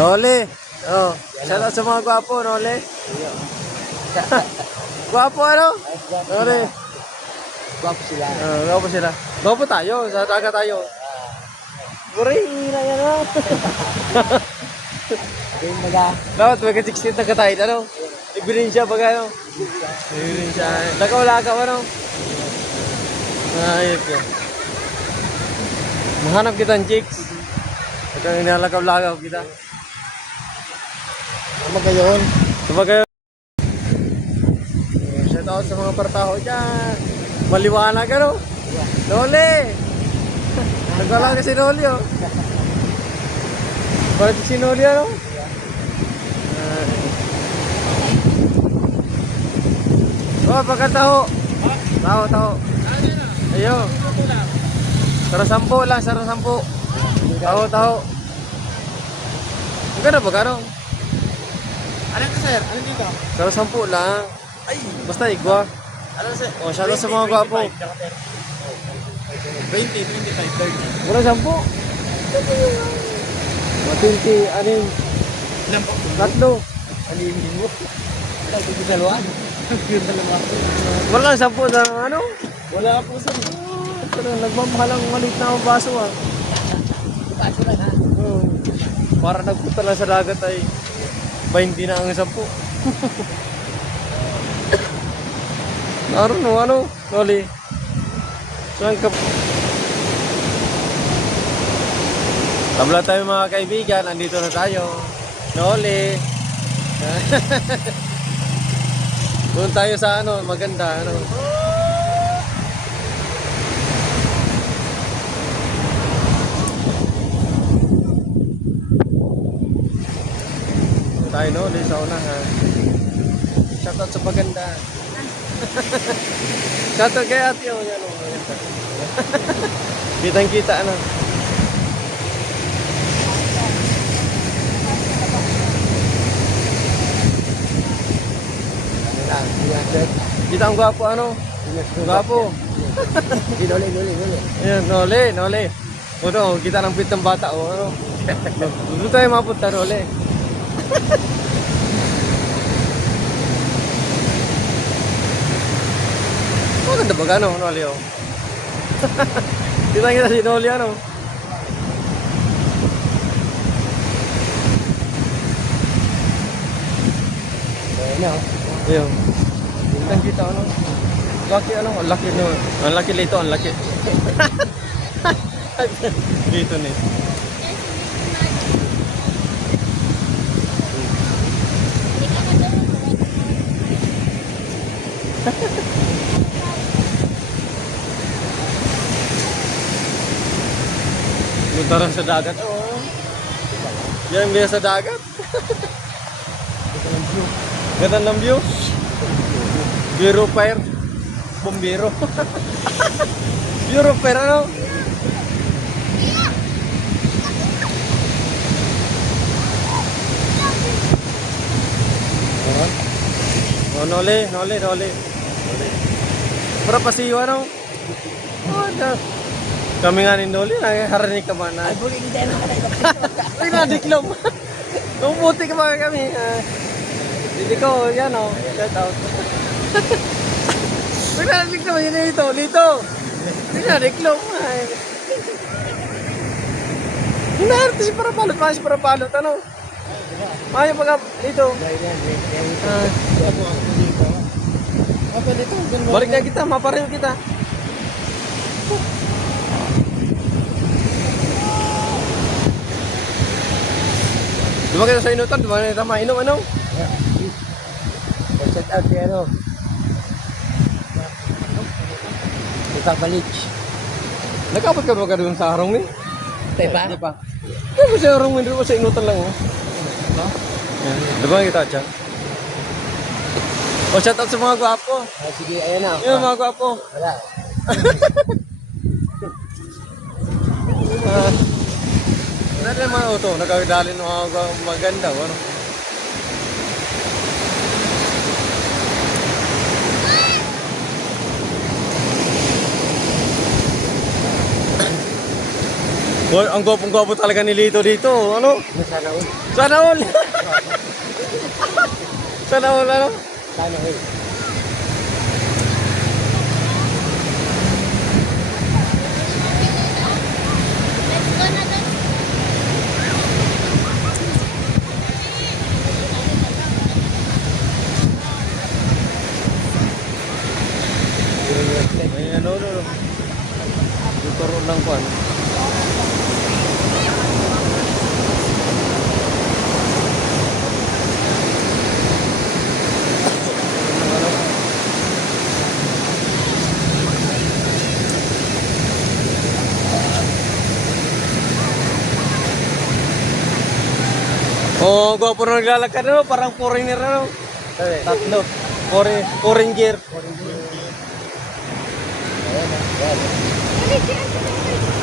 Noli. Oh, shout out sa mga gwapo, Noli. Gwapo ano? Noli. Gwapo sila. Gwapo sila. Gwapo tayo, sa dagat tayo. Buring na yan oh. Yung mga Dapat may ka-16 na katahid, ano? Ibilin siya pag ano? Ibilin siya. Lakaw-lakaw, ano? Ayok yun. Mahanap kita ng chicks. Ito yung nilalakaw-lakaw kita. magayon. Sabagay. Shout out sa mga partaho dyan. Maliwanag, ano? Noli! Nagwala ka si Noli, oh. Bakit si Noli, ano? Oh, pagkataho. Taho. Ayo. Sarasampo lang, sarasampo. Taho. Ang ganda ba, gano? Ano ka sir? Ano dito? Sarasampo lang. Ay, basta igwa. Ano sir? Oh, shout out sa mga gwapo. 20, 25, 30. Mura sampo. Matinti, anim. Ilan po? Tatlo. Alimin mo. Wala ko yung dalawa. Yung dalawa. Wala lang sampo na ano? Wala po sir. Pero nagmamahalang maliit na ang baso ah. Paso lang ha. Oh. Para nagpunta lang sa dagat ay 20 na ang sampo. Naroon no, ano? Noli. Saan ka? Tabla tayo mga kaibigan, andito na tayo. Noli. Doon tayo sa ano, maganda ano. Doon tayo Noli sa unahan. Shoutout sa maganda. Shoutout kay ate o yan o. Kitang kita ano. Kita ang gwapo ano? Gwapo. Noli. Ayan, Noli. Ano, kita ng pitang bata o ano. Doon tayo mapunta Noli. Maganda ba gano, Noli o? Kita si Noli ano. Ano? Ayun. Kitang kita ano. Laki ano, ang laki no. Ang laki dito, ang laki. Dito ni. Punta rin sa dagat. Oo. Yan biya sa dagat. Ganda ng view. Bureau fire. Bombero. Bureau fire ano? Oh, Noli. Para pasiwa no? Oh, kami nga ni Noli, haranik ka man. Ay, buling din na kayo. Uy, nadiklom. Numuti ka ba kami? Hindi ko, yan o. Shout out. Uy, nadiklom yun dito. Uy, nadiklom. Hinaharte si Parapalot. Mahal si Parapalot, ano? Mahal pagka dito. Balik na kita, mapareho kita. Diba kita sa inutan? Diba kita mainom, ano? Shout out kay ano. Ikaw balik. Nagkapot ka ba ka doon sa harong ni? Tayo pa? Di pa. Diba sa harong ni? Diba sa inutan lang, oh? Diba kita dyan? O, shout out sa mga gwapo. Sige, ayan na. Yung mga gwapo. Wala. Ano rin mga auto? Nagkakadali ng mga maganda, ano? Boy, ang gwapong-gwapo talaga ni Lito dito. Ano? Sana all. Sana all. Sana all, ano? Sana all. May ano. Tuturo lang ko ano. Oh, gwapo na naglalakad ano, parang foreigner ano. Sabi. Tatlo. Foreigner. Ayan.